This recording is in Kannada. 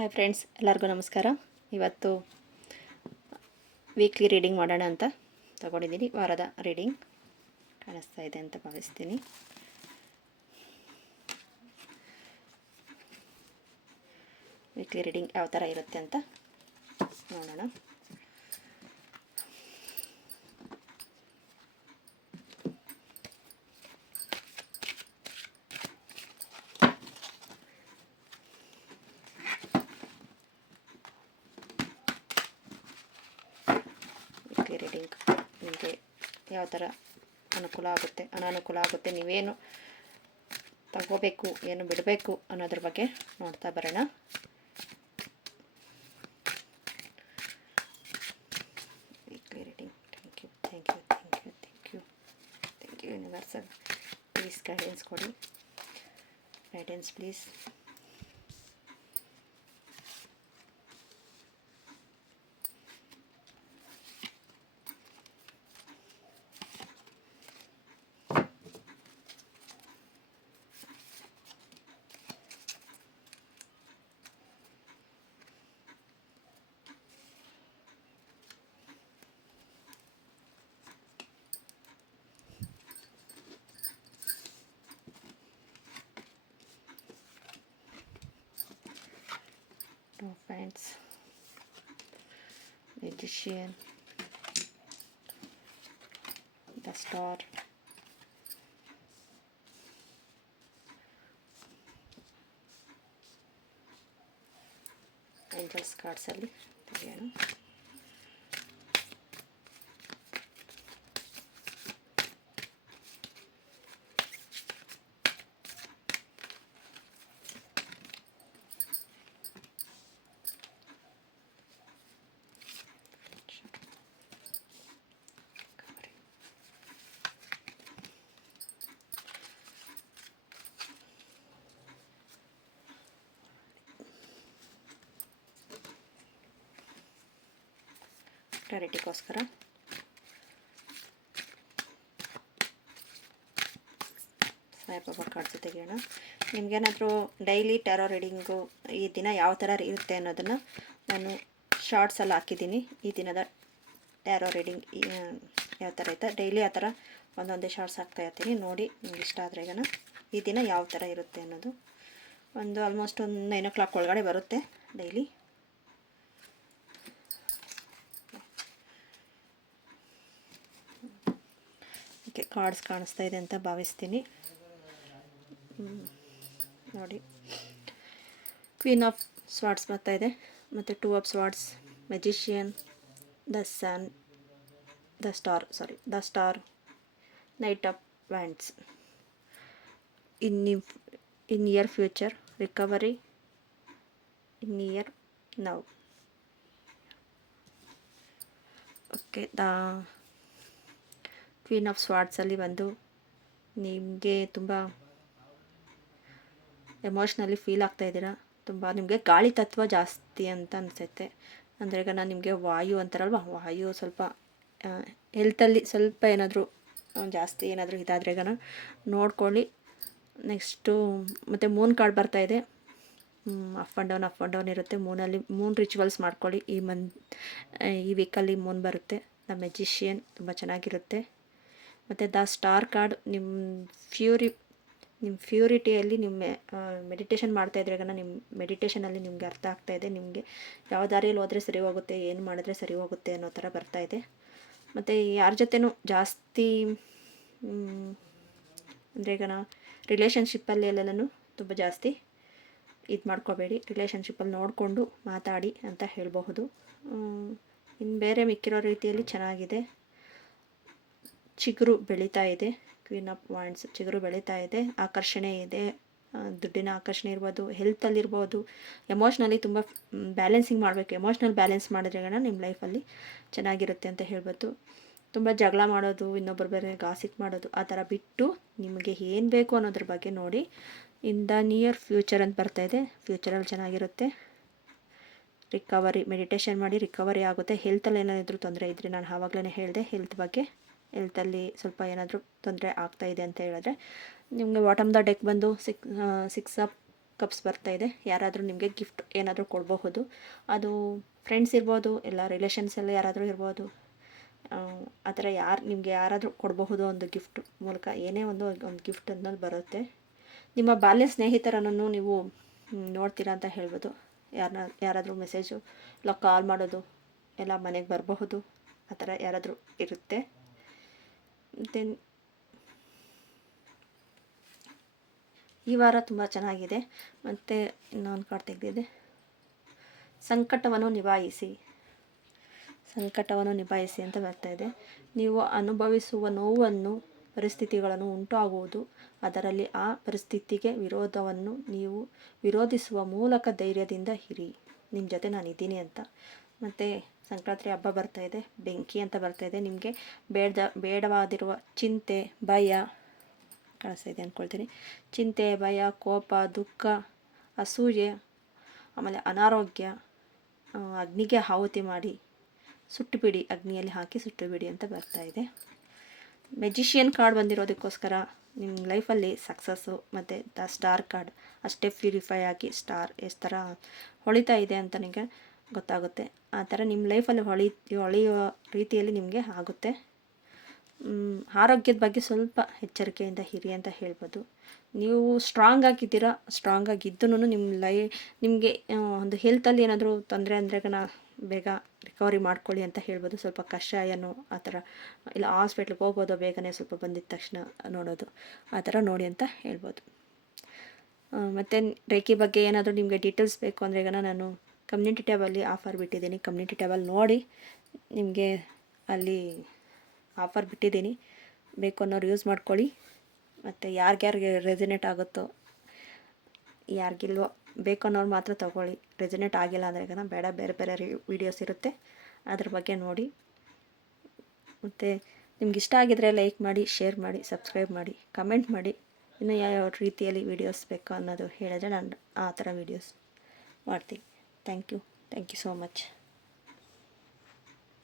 ಹಾಯ್ ಫ್ರೆಂಡ್ಸ್, ಎಲ್ಲರಿಗೂ ನಮಸ್ಕಾರ. ಇವತ್ತು ವೀಕ್ಲಿ ರೀಡಿಂಗ್ ಮಾಡೋಣ ಅಂತ ತಗೊಂಡಿದ್ದೀನಿ. ವಾರದ ರೀಡಿಂಗ್ ಕಾಣಿಸ್ತಾ ಇದೆ ಅಂತ ಭಾವಿಸ್ತೀನಿ. ವೀಕ್ಲಿ ರೀಡಿಂಗ್ ಯಾವ ಥರ ಇರುತ್ತೆ ಅಂತ ನೋಡೋಣ. ರೀಡಿಂಗ್ ನಿಮಗೆ ಯಾವ ಥರ ಅನುಕೂಲ ಆಗುತ್ತೆ, ಅನಾನುಕೂಲ ಆಗುತ್ತೆ, ನೀವೇನು ತಗೋಬೇಕು, ಏನು ಬಿಡಬೇಕು ಅನ್ನೋದ್ರ ಬಗ್ಗೆ ನೋಡ್ತಾ ಬರೋಣ. Weekly reading. Thank you universal. Please guidance ಕೊಡಿ, guidance please. Friends, Magician, the Star, Angels cards ಅಲ್ಲಿ ತೆಗೆಯೋಣ. ಕ್ಲಾರಿಟಿಗೋಸ್ಕರ ಸಾಯಿಬಾಬಾ ಕಾರ್ಡ್ಸ್ ತೆಗೆಯೋಣ. ನಿಮಗೇನಾದರೂ ಡೈಲಿ ಟ್ಯಾರೋ ರೀಡಿಂಗು ಈ ದಿನ ಯಾವ ಥರ ಇರುತ್ತೆ ಅನ್ನೋದನ್ನು ನಾನು ಶಾರ್ಟ್ಸಲ್ಲಿ ಹಾಕಿದ್ದೀನಿ. ಈ ದಿನದ ಟ್ಯಾರೋ ರೀಡಿಂಗ್ ಯಾವ ಥರ ಇರುತ್ತೆ, ಡೈಲಿ ಆ ಥರ ಒಂದೊಂದೇ ಶಾರ್ಟ್ಸ್ ಹಾಕ್ತಾ ಇರ್ತೀನಿ. ನೋಡಿ ನಿಮ್ಗೆ ಇಷ್ಟ ಆದರೆ ಈಗ ಈ ದಿನ ಯಾವ ಥರ ಇರುತ್ತೆ ಅನ್ನೋದು ಆಲ್ಮೋಸ್ಟ್ ಒಂದು 9 o'clock ಒಳಗಡೆ ಬರುತ್ತೆ ಡೈಲಿ. ಓಕೆ, ಕಾರ್ಡ್ಸ್ ಕಾಣಿಸ್ತಾ ಇದೆ ಅಂತ ಭಾವಿಸ್ತೀನಿ. ನೋಡಿ, ಕ್ವೀನ್ ಆಫ್ ಸ್ವಾರ್ಡ್ಸ್ ಬರ್ತಾ ಇದೆ, ಮತ್ತು 2 of Swords, magician, the sun, the star, knight of wands. In near future, recovery, in near now. Okay, the queen of ಸ್ವಾರ್ಡ್ಸಲ್ಲಿ ಬಂದು ನಿಮಗೆ ತುಂಬ ಎಮೋಷ್ನಲಿ ಫೀಲ್ ಆಗ್ತಾ ಇದ್ದೀರಾ. ತುಂಬ ನಿಮಗೆ ಗಾಳಿ ತತ್ವ ಜಾಸ್ತಿ ಅಂತ ಅನಿಸುತ್ತೆ. ಅಂದರೆ ಈಗ ನಾನು ನಿಮಗೆ ವಾಯು ಅಂತಾರಲ್ವ, ವಾಯು ಸ್ವಲ್ಪ ಹೆಲ್ತಲ್ಲಿ ಸ್ವಲ್ಪ ಏನಾದರೂ ಜಾಸ್ತಿ ಏನಾದರೂ ಇದಾದರೆ ಈಗ ನೋಡ್ಕೊಳ್ಳಿ. ನೆಕ್ಸ್ಟು ಮತ್ತು ಮೂನ್ ಕಾರ್ಡ್ ಬರ್ತಾ ಇದೆ. ಅಪ್ ಆ್ಯಂಡ್ ಡೌನ್ ಇರುತ್ತೆ. ಮೂನ್ ರಿಚುವಲ್ಸ್ ಮಾಡ್ಕೊಳ್ಳಿ. ಈ ವೀಕಲ್ಲಿ ಮೂನ್ ಬರುತ್ತೆ. ದ ಮೆಜಿಷಿಯನ್ ತುಂಬ ಚೆನ್ನಾಗಿರುತ್ತೆ. ಮತ್ತು ದ ಸ್ಟಾರ್ ಕಾರ್ಡ್ ನಿಮ್ಮ ಫ್ಯೂರಿಟಿಯಲ್ಲಿ ನಿಮ್ಮ ಮೆಡಿಟೇಷನ್ ಮಾಡ್ತಾಯಿದ್ರೆ ಈಗ ನಿಮ್ಮ ಮೆಡಿಟೇಷನಲ್ಲಿ ನಿಮಗೆ ಅರ್ಥ ಆಗ್ತಾಯಿದೆ. ನಿಮಗೆ ಯಾವ ದಾರಿಯಲ್ಲಿ ಹೋದರೆ ಸರಿ ಹೋಗುತ್ತೆ, ಏನು ಮಾಡಿದ್ರೆ ಸರಿ ಹೋಗುತ್ತೆ ಅನ್ನೋ ಥರ ಬರ್ತಾಯಿದೆ. ಮತ್ತು ಯಾರ ಜೊತೆನೂ ಜಾಸ್ತಿ ಅಂದರೆ ಈಗ ರಿಲೇಷನ್ಶಿಪ್ಪಲ್ಲಿ ಎಲ್ಲನೂ ತುಂಬ ಜಾಸ್ತಿ ಇದು ಮಾಡ್ಕೋಬೇಡಿ. ರಿಲೇಷನ್ಶಿಪ್ಪಲ್ಲಿ ನೋಡಿಕೊಂಡು ಮಾತಾಡಿ ಅಂತ ಹೇಳಬಹುದು. ಇನ್ನು ಬೇರೆ ಮಿಕ್ಕಿರೋ ರೀತಿಯಲ್ಲಿ ಚೆನ್ನಾಗಿದೆ. ಚಿಗುರು ಬೆಳೀತಾ ಇದೆ. ಕ್ವೀನ್ ಆಫ್ ವಾಂಡ್ಸ್ ಚಿಗುರು ಬೆಳೀತಾ ಇದೆ. ಆಕರ್ಷಣೆ ಇದೆ, ದುಡ್ಡಿನ ಆಕರ್ಷಣೆ ಇರ್ಬೋದು, ಹೆಲ್ತಲ್ಲಿರ್ಬೋದು. ಎಮೋಷ್ನಲಿ ತುಂಬ ಬ್ಯಾಲೆನ್ಸಿಂಗ್ ಮಾಡಬೇಕು. ಎಮೋಷ್ನಲ್ ಬ್ಯಾಲೆನ್ಸ್ ಮಾಡಿದ್ರೆ ನಿಮ್ಮ ಲೈಫಲ್ಲಿ ಚೆನ್ನಾಗಿರುತ್ತೆ ಅಂತ ಹೇಳ್ಬೋದು. ತುಂಬ ಜಗಳ ಮಾಡೋದು, ಇನ್ನೊಬ್ಬರು ಬೇರೆ ಗಾಸಿಪ್ ಮಾಡೋದು ಆ ಥರ ಬಿಟ್ಟು ನಿಮಗೆ ಏನು ಬೇಕು ಅನ್ನೋದ್ರ ಬಗ್ಗೆ ನೋಡಿ. ಇನ್ ದ ನಿಯರ್ ಫ್ಯೂಚರ್ ಅಂತ ಬರ್ತಾಯಿದೆ. ಫ್ಯೂಚರಲ್ಲಿ ಚೆನ್ನಾಗಿರುತ್ತೆ. ರಿಕವರಿ, ಮೆಡಿಟೇಷನ್ ಮಾಡಿ ರಿಕವರಿ ಆಗುತ್ತೆ. ಹೆಲ್ತಲ್ಲಿ ಏನಾದರೂ ತೊಂದರೆ ಇದ್ದರೆ ನಾನು ಆವಾಗಲೇ ಹೇಳಿದೆ ಹೆಲ್ತ್ ಬಗ್ಗೆ. ಹೆಲ್ತಲ್ಲಿ ಸ್ವಲ್ಪ ಏನಾದರೂ ತೊಂದರೆ ಆಗ್ತಾಯಿದೆ ಅಂತ ಹೇಳಿದ್ರೆ ನಿಮಗೆ ಬಾಟಮ್ ದ ಡೆಕ್ ಬಂದು ಸಿಕ್ಸ್ ಆಫ್ ಕಪ್ಸ್ ಬರ್ತಾ ಇದೆ. ಯಾರಾದರೂ ನಿಮಗೆ ಗಿಫ್ಟ್ ಏನಾದರೂ ಕೊಡಬಹುದು. ಅದು ಫ್ರೆಂಡ್ಸ್ ಇರ್ಬೋದು, ಇಲ್ಲ ರಿಲೇಷನ್ಸಲ್ಲಿ ಯಾರಾದರೂ ಇರ್ಬೋದು. ಆ ಥರ ನಿಮಗೆ ಯಾರಾದರೂ ಕೊಡಬಹುದು ಒಂದು ಗಿಫ್ಟ್ ಮೂಲಕ. ಏನೇ ಒಂದು ಗಿಫ್ಟ್ ಅನ್ನೋದು ಬರುತ್ತೆ. ನಿಮ್ಮ ಬಾಲ್ಯ ಸ್ನೇಹಿತರನ್ನು ನೀವು ನೋಡ್ತೀರಾ ಅಂತ ಹೇಳ್ಬೋದು. ಯಾರಾದರೂ ಮೆಸೇಜು ಇಲ್ಲ ಕಾಲ್ ಮಾಡೋದು, ಎಲ್ಲ ಮನೆಗೆ ಬರಬಹುದು, ಆ ಥರ ಯಾರಾದರೂ ಇರುತ್ತೆ. ದೆನ್ ಈ ವಾರ ತುಂಬ ಚೆನ್ನಾಗಿದೆ. ಮತ್ತು ಇನ್ನೊಂದು ಕಾರ್ಡ್ ತೆಗೆದಿದೆ, ಸಂಕಟವನ್ನು ನಿಭಾಯಿಸಿ ಅಂತ ಬರ್ತಾಯಿದೆ. ನೀವು ಅನುಭವಿಸುವ ನೋವನ್ನು, ಪರಿಸ್ಥಿತಿಗಳನ್ನು ಉಂಟಾಗುವುದು, ಅದರಲ್ಲಿ ಆ ಪರಿಸ್ಥಿತಿಗೆ ವಿರೋಧವನ್ನು ನೀವು ವಿರೋಧಿಸುವ ಮೂಲಕ ಧೈರ್ಯದಿಂದ ಇರಿ. ನಿಮ್ಮ ಜೊತೆ ನಾನು ಇದ್ದೀನಿ ಅಂತ. ಮತ್ತು ಸಂಕ್ರಾಂತಿ ಹಬ್ಬ ಬರ್ತಾಯಿದೆ, ಬೆಂಕಿ ಅಂತ ಬರ್ತಾಯಿದೆ. ನಿಮಗೆ ಬೇಡವಾದಿರುವ ಚಿಂತೆ, ಭಯ ಕಾಣಿಸ್ತಾಯಿದೆ ಅಂದ್ಕೊಳ್ತೀನಿ. ಚಿಂತೆ, ಭಯ, ಕೋಪ, ದುಃಖ, ಅಸೂಯೆ, ಆಮೇಲೆ ಅನಾರೋಗ್ಯ, ಅಗ್ನಿಗೆ ಆಹುತಿ ಮಾಡಿ ಸುಟ್ಟುಬಿಡಿ, ಅಗ್ನಿಯಲ್ಲಿ ಹಾಕಿ ಸುಟ್ಟುಬಿಡಿ ಅಂತ ಬರ್ತಾಯಿದೆ. ಮೆಜಿಷಿಯನ್ ಕಾರ್ಡ್ ಬಂದಿರೋದಕ್ಕೋಸ್ಕರ ನಿಮ್ಮ ಲೈಫಲ್ಲಿ ಸಕ್ಸಸ್ಸು ಮತ್ತು ದ ಸ್ಟಾರ್ ಕಾರ್ಡ್ ಅಷ್ಟೇ ಪ್ಯೂರಿಫೈ ಆಗಿ ಸ್ಟಾರ್ ಎಷ್ಟು ಥರ ಹೊಳಿತಾ ಇದೆ ಅಂತ ನಿಮಗೆ ಗೊತ್ತಾಗುತ್ತೆ. ಆ ಥರ ನಿಮ್ಮ ಲೈಫಲ್ಲಿ ಹೊಳೆಯುವ ರೀತಿಯಲ್ಲಿ ನಿಮಗೆ ಆಗುತ್ತೆ. ಆರೋಗ್ಯದ ಬಗ್ಗೆ ಸ್ವಲ್ಪ ಎಚ್ಚರಿಕೆಯಿಂದ ಇರಿ ಅಂತ ಹೇಳ್ಬೋದು. ನೀವು ಸ್ಟ್ರಾಂಗ್ ಆಗಿದ್ದೂ ನಿಮಗೆ ಒಂದು ಹೆಲ್ತಲ್ಲಿ ಏನಾದರೂ ತೊಂದರೆ ಅಂದರೆ ಬೇಗ ರಿಕವರಿ ಮಾಡ್ಕೊಳ್ಳಿ ಅಂತ ಹೇಳ್ಬೋದು. ಸ್ವಲ್ಪ ಕಷಾಯನೋ ಆ ಥರ, ಇಲ್ಲ ಹಾಸ್ಪಿಟ್ಲಿಗೆ ಹೋಗೋದು ಬೇಗನೆ ಸ್ವಲ್ಪ ಬಂದಿದ್ದ ತಕ್ಷಣ ನೋಡೋದು, ಆ ಥರ ನೋಡಿ ಅಂತ ಹೇಳ್ಬೋದು. ಮತ್ತು ರೇಖಿ ಬಗ್ಗೆ ಏನಾದರೂ ನಿಮಗೆ ಡೀಟೇಲ್ಸ್ ಬೇಕು ಅಂದರೆ ನಾನು ಕಮ್ಯುನಿಟಿ ಟ್ಯಾಬಲ್ಲಿ ಆಫರ್ ಬಿಟ್ಟಿದ್ದೀನಿ. ಕಮ್ಯುನಿಟಿ ಟ್ಯಾಬಲ್ಲಿ ನೋಡಿ, ನಿಮಗೆ ಅಲ್ಲಿ ಆಫರ್ ಬಿಟ್ಟಿದ್ದೀನಿ, ಬೇಕು ಅನ್ನೋರು ಯೂಸ್ ಮಾಡ್ಕೊಳ್ಳಿ. ಮತ್ತು ಯಾರ್ಯಾರಿಗೆ ರೆಸಿನೇಟ್ ಆಗುತ್ತೋ, ಯಾರಿಗಿಲ್ವೋ ಬೇಕು ಅನ್ನೋರು ಮಾತ್ರ ತೊಗೊಳ್ಳಿ. ರೆಸಿನೇಟ್ ಆಗಿಲ್ಲ ಅಂದರೆ ಬೇಡ, ಬೇರೆ ಬೇರೆ ವೀಡಿಯೋಸ್ ಇರುತ್ತೆ, ಅದ್ರ ಬಗ್ಗೆ ನೋಡಿ. ಮತ್ತು ನಿಮ್ಗೆ ಇಷ್ಟ ಆಗಿದರೆ ಲೈಕ್ ಮಾಡಿ, ಶೇರ್ ಮಾಡಿ, ಸಬ್ಸ್ಕ್ರೈಬ್ ಮಾಡಿ, ಕಮೆಂಟ್ ಮಾಡಿ. ಇನ್ನು ಯಾವ ರೀತಿಯಲ್ಲಿ ವೀಡಿಯೋಸ್ ಬೇಕು ಅನ್ನೋದು ಹೇಳಿದ್ರೆ ನಾನು ಆ ಥರ ವೀಡಿಯೋಸ್ ಮಾಡ್ತೀನಿ. Thank you so much.